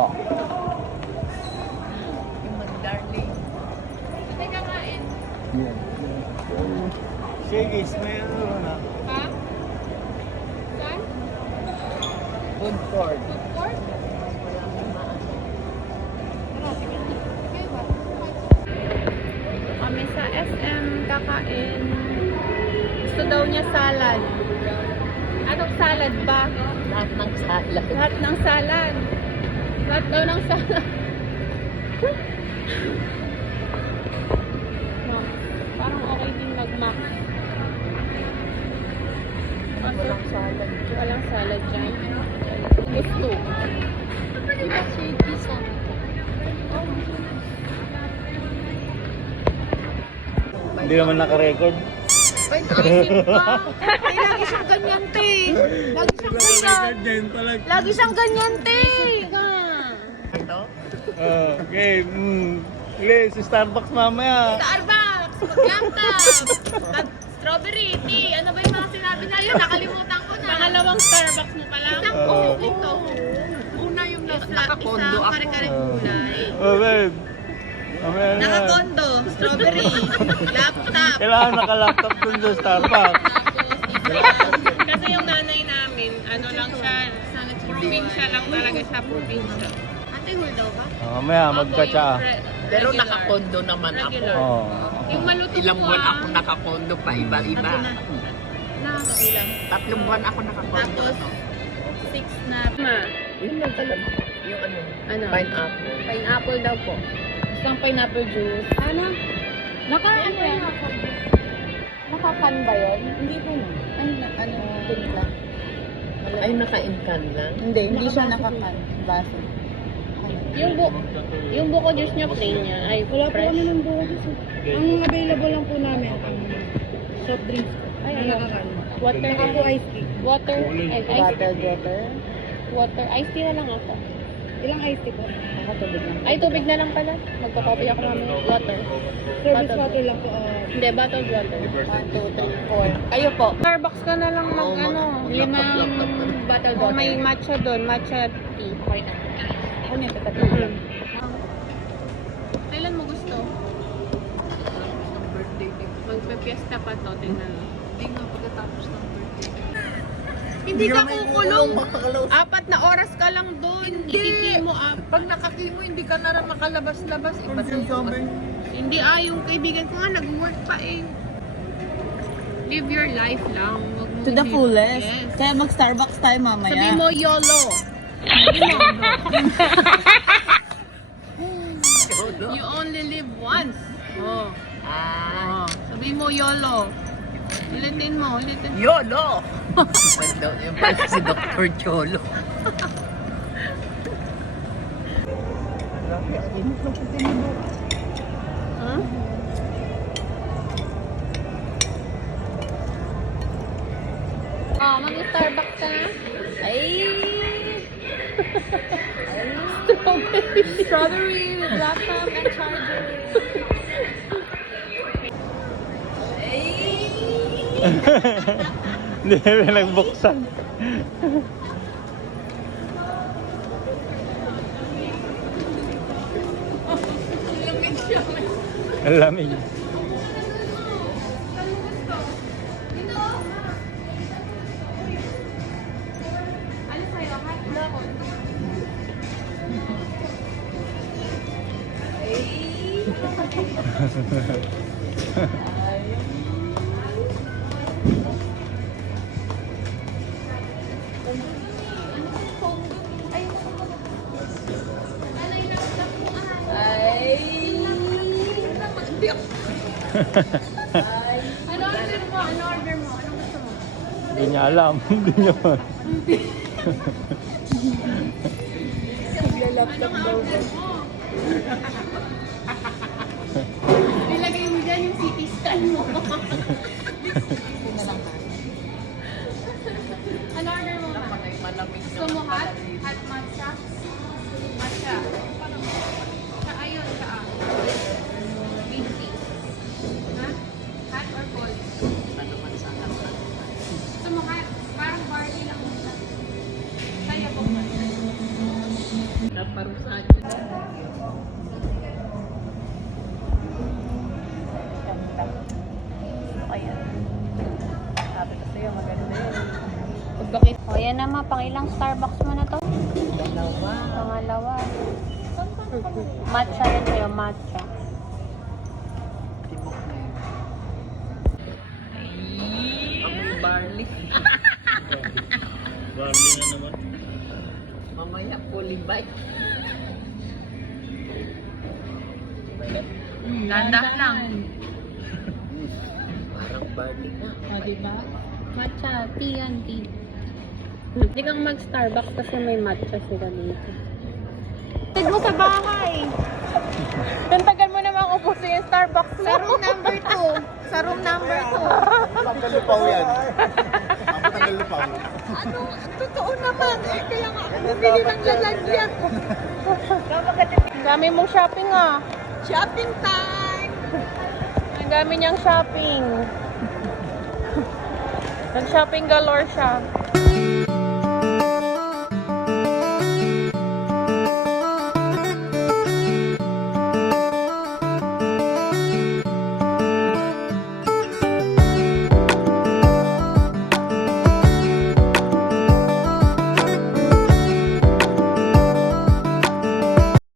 Oh. Yung mag-darling. Hindi kakain. Sige, may ano na. Ha? Saan? Food court. Food court? Kami sa SM kakain. Gusto daw niya salad. Anong salad ba? Lahat ng salad. Lahat ng salad. Lahat daw ng salad. No, parang okay din mag-mac. Walang salad. Walang salad dyan. Gusto. Diba shaky sa Hindi naman naka-record. Ay, naisip ka. Ay, lagi siyang ganyan, te. Lagi siyang ganyan. Ganyan talaga. Lagi siyang ganyan, te. ito. Okay. Sige, si Starbucks mamaya. Starbucks, mag-laptop. Strawberry, tea. Ano ba yung mga sinabi na yun? Nakalimutan ko na. Pangalawang Starbucks mo pala. Isang coffee to. Una yung nakakondo ako. Kare-kare kulay. Okay. Mamaya na. Nakakondo, strawberry, laptop. Kailangan naka-laptop dun sa Starbucks. Kasi yung nanay namin, ano lang siya, probinsya lang talaga siya, probinsya. Ate, huldaw ba? Mamaya, magkatsa. Pero nakakondo naman ako. Regular. Oo. Yung maluto Ilang ko, buwan ako nakakondo pa iba-iba. Nakakailan. 3 buwan ako nakakondo. Tapos, 6 na. Yun lang talaga. Yung ano, Ano? pineapple. Pineapple daw po. Isang pineapple juice. Ano? Ano yan? Nakakan ba yun? Hindi po na. Ano? Timpla. Ay, naka-incan lang. Hindi siya nakakan. Baso. Yung buko juice niya plain yan. Ay, Wala po fresh. kami ng buko juice. Ang available lang po namin, soft drinks. Ay, Ay, ano? nakakaano. Water. Saka po iced tea. Water. Ay, Bottled water. Water. Iced tea na lang ako. Ilang iced tea po? Ako tubig lang. Ay, tubig na lang pala. Magpa-coffee ako mamaya. Water. Service Bottled. water lang po. Hindi, bottled water. 1, 2, 3, 4. Kayo po. Starbucks ka na lang mag ano. Limang Bottled Oh, water. may matcha doon. Matcha tea. Ako niya, tatapos. Kailan mo gusto? Magpe-fiesta pa to. Tingnan mo. Hindi nga pagkatapos ng birthday. Hindi ka kukulong. 4 na oras ka lang doon. Hindi. Ikiki mo up. Pag nakakimo, hindi ka na rin makalabas-labas. Iba Hindi yung kaibigan ko nga nag-work pa eh. Live your life lang. Wag mo To the live- fullest. Yes. Kaya mag-Starbucks tayo mamaya. Sabi mo YOLO. Sabi mo. You only live once. Oh. Ah, Sabi mo YOLO. Ulitin mo. Ulitin mo. YOLO! Yung pala si Dr. Cholo. Huh? Oh, mag-Starbucks ka na? Ay! Strawberry. Strawberry with laptop and charger. Hindi na nagbuksan. Ang lamig. Ano sa'yo? Hot dog. Ano order mo? Ano order mo? Ano gusto mo? Hindi niya alam. Hindi niya pa. Ano nga order mo? Nilagay mo dyan yung CT scan mo. Ano order mo? Gusto mo hot? Hot matcha? Matcha. Siya ayun, siya. Green tea. Ha? Hot or cold? Gusto mo hot? Parang barley lang. Kaya po ba? parusahan. Ayan. Sabi ko sa'yo, maganda yun. O, yan naman. Pang ilang Starbucks mo na to? Dalawa. Pangalawa. Matcha yan sa'yo, matcha. Tibok na yun. Ang barley. Barley na naman. Mamaya, fully bite. Ganda lang. Parang barley na. O, diba? Matcha, tea yan, tea. Hindi kang mag-Starbucks kasi may matcha sila dito. Tid mo sa bahay. Tantagal mo namang ubusin yung Starbucks mo. Sa room number 2. Sa room number 2. Tagalupaw yan. Ako tagalupaw. Ano? Totoo naman. Eh, kaya nga ako bumili ng lalagyan. Ang dami mong shopping ah. Shopping time! Ang dami niyang shopping. Nag-shopping galore siya.